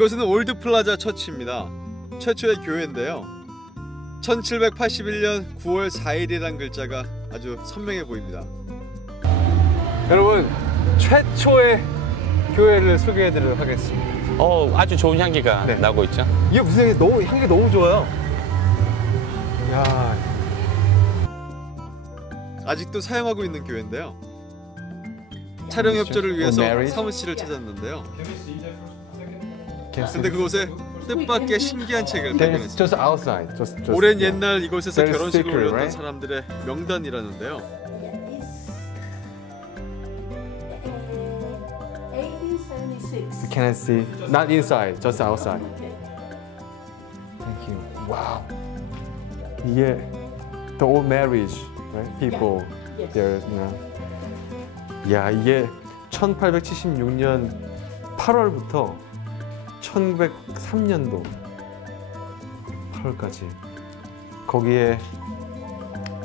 이곳은 올드 플라자 처치입니다. 최초의 교회인데요. 1781년 9월 4일이란 글자가 아주 선명해 보입니다. 여러분 최초의 교회를 소개해 드리도록 하겠습니다. 어, 아주 좋은 향기가 네. 나고 있죠. 이게 무슨 향이 너무 향기 너무 좋아요. 야 아직도 사용하고 있는 교회인데요. 촬영 협조를 위해서? 사무실을 찾았는데요. 근데 그곳에 뜻밖의 신기한 책을 발견했습니다. just outside. Just, just 오랜 yeah. 옛날 이곳에서 There's 결혼식을 secret, 올렸던 right? 사람들의 명단이라는데요. You cannot see. Not inside. Just outside. Thank you. Wow. 이게 the old marriage, right? People, Yes. they're you know. 야 이게 1876년 8월부터 1903년도 8월까지 거기에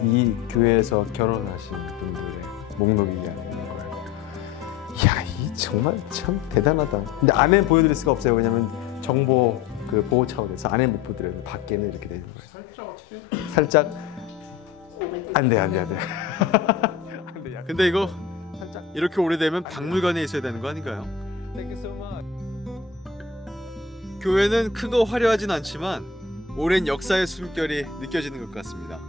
이 교회에서 결혼하신 분들의 목록이 있는 거예요. 야, 이 정말 참 대단하다. 근데 안에 보여드릴 수가 없어요. 왜냐면 정보 그 보호 차원에서 안에 못 보여드려요. 밖에는 이렇게 되는 거예요. 살짝 안 돼, 안 돼, 안 돼. 안 돼. 근데 이거 살짝. 이렇게 오래되면 박물관에 있어야 되는 거 아닌가요? 교회는 크고 화려하진 않지만 오랜 역사의 숨결이 느껴지는 것 같습니다.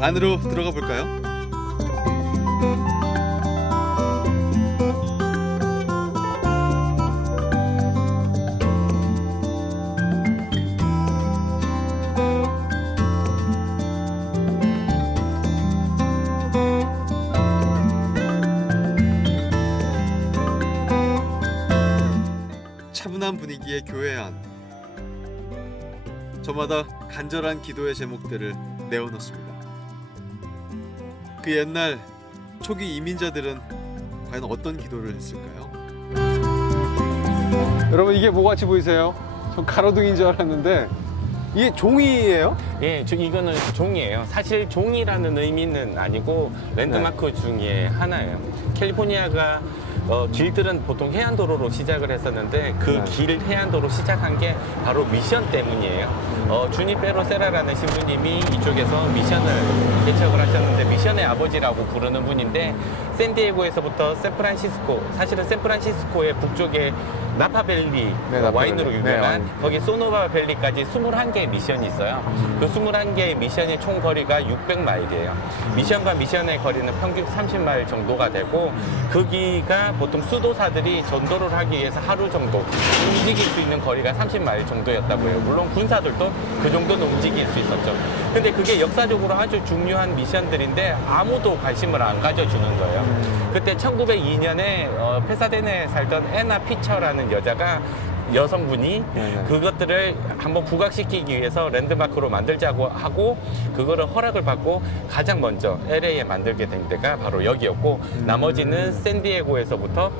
안으로 들어가 볼까요? 차분한 분위기의 교회 안 저마다 간절한 기도의 제목들을 내어놓습니다. 그 옛날 초기 이민자들은 과연 어떤 기도를 했을까요? 여러분 이게 뭐같이 보이세요? 저 가로등인 줄 알았는데 이게 종이에요? 예, 저 이거는 종이에요. 사실 종이라는 의미는 아니고 랜드마크 중에 하나예요. 캘리포니아가 어, 길들은 보통 해안도로로 시작을 했었는데 그 네. 길 해안도로 시작한 게 바로 미션 때문이에요. 어, 주니페로 세라라는 신부님이 이쪽에서 미션을 개척을 하셨는데 미션의 아버지라고 부르는 분인데 샌디에고에서부터 샌프란시스코 사실은 샌프란시스코의 북쪽에 나파밸리 네, 나파밸리. 와인으로 네, 유명한 와인. 거기 소노바 밸리까지 21개의 미션이 있어요. 그 21개의 미션의 총 거리가 600마일이에요. 미션과 미션의 거리는 평균 30마일 정도가 되고 거기가 보통 수도사들이 전도를 하기 위해서 하루 정도 움직일 수 있는 거리가 30마일 정도였다고 해요. 물론 군사들도 그 정도는 움직일 수 있었죠. 근데 그게 역사적으로 아주 중요한 미션들인데 아무도 관심을 안 가져주는 거예요. 그때 1902년에 어, 페사데네에 살던 에나 피처라는 여자가 여성분이 네네. 그것들을 한번 부각시키기 위해서 랜드마크로 만들자고 하고 그거를 허락을 받고 가장 먼저 LA에 만들게 된 데가 바로 여기였고 나머지는 샌디에고에서부터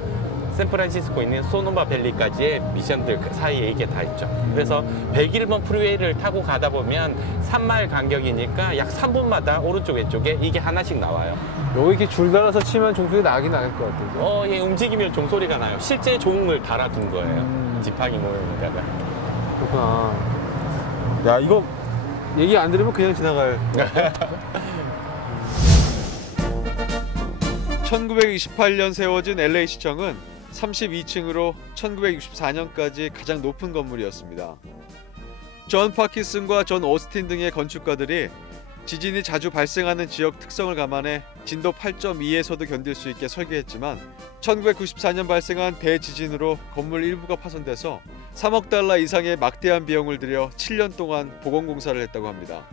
샌프란시스코에 있는 소노마 밸리까지의 미션들 그 사이에 이게 다 있죠. 그래서 101번 프리웨이를 타고 가다 보면 3마일 간격이니까 약 3분마다 오른쪽 왼쪽에 이게 하나씩 나와요. 여기 이렇게 줄 달아서 치면 종소리 나긴 나을 것 같아요. 어, 예, 움직이면 종소리가 나요. 실제 종을 달아둔 거예요. 음. 지팡이 모양에다가. 그렇구나. 야 이거 얘기 안 들으면 그냥 지나갈. 1928년 세워진 LA 시청은 32층으로 1964년까지 가장 높은 건물이었습니다. 존 파키슨과 존 오스틴 등의 건축가들이 지진이 자주 발생하는 지역 특성을 감안해 진도 8.2에서도 견딜 수 있게 설계했지만 1994년 발생한 대지진으로 건물 일부가 파손돼서 3억 달러 이상의 막대한 비용을 들여 7년 동안 복원 공사를 했다고 합니다.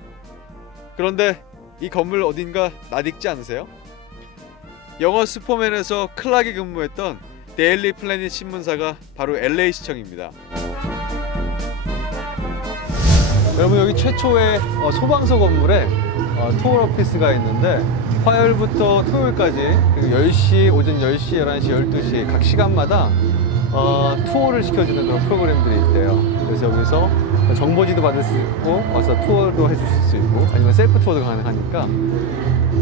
그런데 이 건물 어딘가 낯익지 않으세요? 영화 슈퍼맨에서 클락이 근무했던 데일리 플래닛 신문사가 바로 LA 시청입니다. 여러분 여기 최초의 어, 소방서 건물에 어, 투어 오피스가 있는데 화요일부터 토요일까지 그리고 10시, 오전 10시, 11시, 12시 각 시간마다 어, 투어를 시켜주는 그런 프로그램들이 있대요. 그래서 여기서 정보지도 받을 수 있고 와서 투어도 해주실 수 있고 아니면 셀프 투어도 가능하니까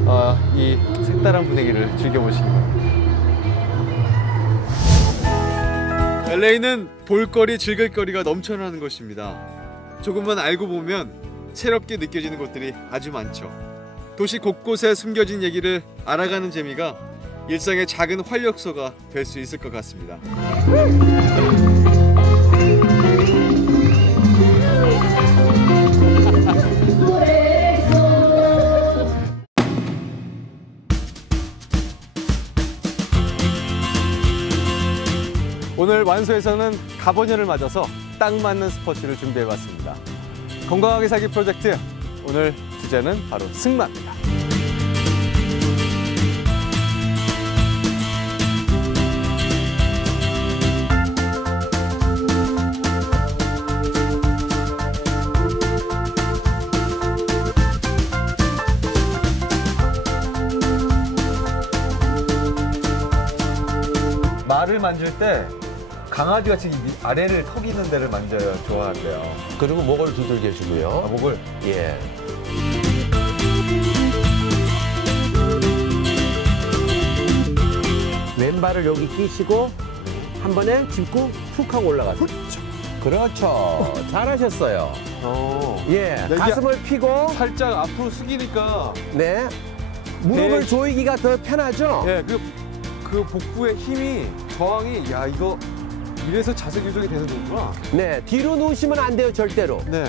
어, 이 색다른 분위기를 즐겨보시기 바랍니다. LA는 볼거리, 즐길거리가 넘쳐나는 것입니다. 조금만 알고 보면 새롭게 느껴지는 것들이 아주 많죠. 도시 곳곳에 숨겨진 얘기를 알아가는 재미가 일상의 작은 활력소가 될 수 있을 것 같습니다. 오늘 완소에서는 가보년을 맞아서 딱 맞는 스포츠를 준비해봤습니다. 건강하게 살기 프로젝트 오늘 주제는 바로 승마입니다. 말을 만질 때 강아지 같이 아래를 턱 있는 데를 만져야 좋아한대요. 그리고 목을 두들겨 주고요. 목을 예. 왼발을 여기 끼시고 한 번에 짚고 툭 하고 올라가세요. 그렇죠. 잘하셨어요. 어. 예. 이게- 가슴을 펴고 살짝 앞으로 숙이니까 네. 무릎을 네. 조이기가 더 편하죠? 네. 예, 그, 그 복부의 힘이 저항이 야 이거 이래서 자세 교정이 되는 거구나. 네. 뒤로 누우시면 안 돼요, 절대로. 네.